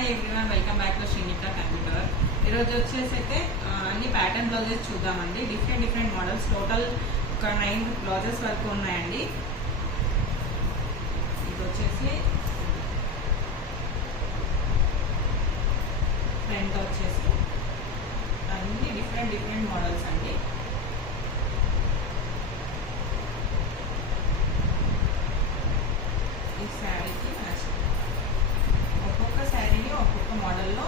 Hi everyone, welcome back to Srinitha computer. ఈరోజు వచ్చేసి అయితే అన్ని ప్యాటర్న్ బ్లౌజెస్ చూద్దామండి. డిఫరెంట్ మోడల్స్, టోటల్ ఒక 9 బ్లౌజెస్ వరకు ఉన్నాయండి. ఇది వచ్చేసి ఫ్రంట్ వచ్చేసి అన్ని డిఫరెంట్ మోడల్స్ అండి. ఈ శారీకి ఒక్కొక్క శారీని ఒక్కొక్క మోడల్లో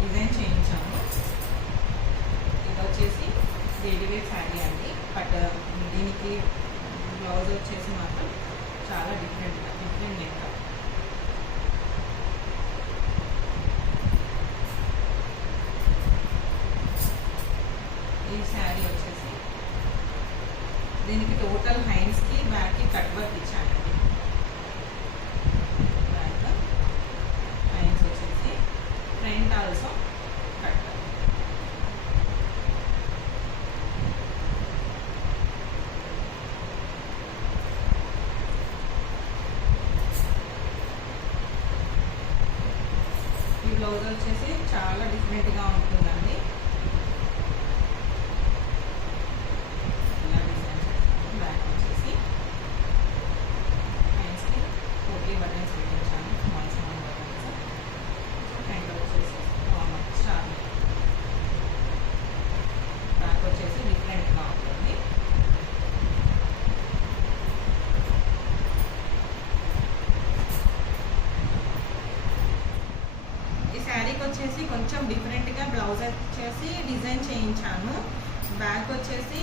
డిజైన్ చేయించాము. ఇది వచ్చేసి డైలీవేర్ శారీ అండి. బట్ దీనికి బ్లౌజ్ వచ్చేసి మాత్రం చాలా డిఫరెంట్ నెక్. ఈ శారీ వచ్చేసి దీనికి టోటల్ హ్యాండ్స్కి బ్యాక్కి కట్ వర్క్ ఇచ్చానండి. Front also cut. ఈ బ్లౌజ్ వచ్చేసి చాలా డిఫరెంట్గా ఉంటుందండి. ఇలా డిజైన్ చేస్తాను. బ్యాక్ వచ్చేసి హ్యాండ్స్కి 40 బటన్స్ పెట్టించాను, స్మాల్ బటన్స్. ఫ్రంట్ వచ్చేసి స్టార్, బ్యాక్ వచ్చేసి డిఫరెంట్గా ఉంటుంది. ఈ శారీకి వచ్చేసి కొంచెం డిఫరెంట్గా బ్లౌజ్ వచ్చేసి డిజైన్ చేయించాను. బ్యాక్ వచ్చేసి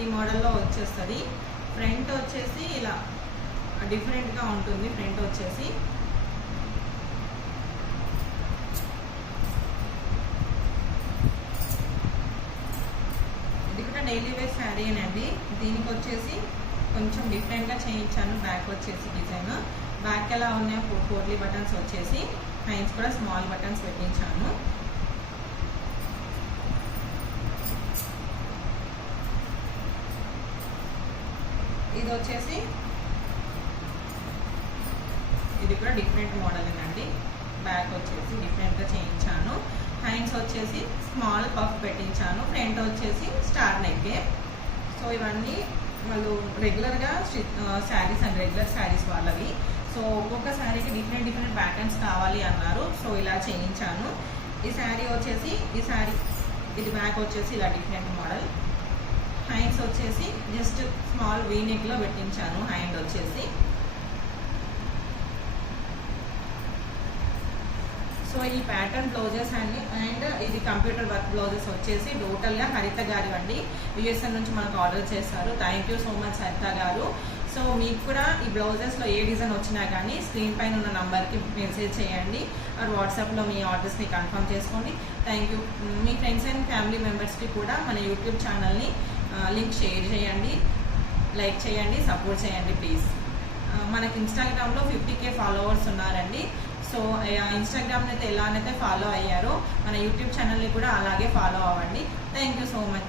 ఈ మోడల్లో వచ్చేస్తుంది. ఫ్రంట్ వచ్చేసి ఇలా డిఫరెంట్గా ఉంటుంది. ఫ్రంట్ వచ్చేసి ఇది కూడా డైలీ వేర్ శారీ అండి. దీనికి వచ్చేసి కొంచెం డిఫరెంట్గా చేయించాను. బ్యాక్ వచ్చేసి డిజైన్, బ్యాక్ ఎలా ఉన్నాయో 40 బటన్స్ వచ్చేసి, హ్యాండ్స్ కూడా స్మాల్ బటన్స్ పెట్టించాను. ఇది వచ్చేసి ఇది కూడా డిఫరెంట్ మోడల్ అండి. బ్యాక్ వచ్చేసి డిఫరెంట్గా చేయించాను. హ్యాండ్స్ వచ్చేసి స్మాల్ పఫ్ పెట్టించాను. ఫ్రంట్ వచ్చేసి స్టార్ నెక్. సో ఇవన్నీ వాళ్ళు రెగ్యులర్గా శారీస్ అండ్ రెగ్యులర్ శారీస్ వాళ్ళవి. సో ఒక్కొక్క శారీకి డిఫరెంట్ ప్యాటర్న్స్ కావాలి అన్నారు. సో ఇలా చేయించాను. ఈ శారీ వచ్చేసి ఇది బ్యాక్ వచ్చేసి ఇలా డిఫరెంట్ మోడల్. హ్యాండ్స్ వచ్చేసి జస్ట్ స్మాల్ వీ నెక్లో పెట్టించాను. హ్యాండ్ వచ్చేసి సో ఈ ప్యాటర్న్ బ్లౌజెస్ అండి. అండ్ ఇది కంప్యూటర్ వర్క్ బ్లౌజెస్ వచ్చేసి టోటల్గా హరిత గారు అండి, యూఎస్ఎన్ నుంచి మనకు ఆర్డర్ చేస్తారు. థ్యాంక్ యూ సో మచ్ హరిత గారు. సో మీకు కూడా ఈ బ్లౌజెస్లో ఏ డిజైన్ వచ్చినా కానీ స్క్రీన్ పైన ఉన్న నంబర్కి మెసేజ్ చేయండి. ఆర్ వాట్సాప్లో మీ ఆర్డర్స్ని కన్ఫర్మ్ చేసుకోండి. Thank you. Me friends and family మెంబర్స్కి కూడా మన యూట్యూబ్ ఛానల్ని లింక్ షేర్ చేయండి, లైక్ చేయండి, సపోర్ట్ చేయండి ప్లీజ్. మనకి ఇన్స్టాగ్రామ్లో 50K ఫాలోవర్స్ ఉన్నారండి. సో ఇన్స్టాగ్రామ్ని అయితే ఎలానైతే ఫాలో అయ్యారో మన యూట్యూబ్ ఛానల్ని కూడా అలాగే ఫాలో అవ్వండి. Thank you so much.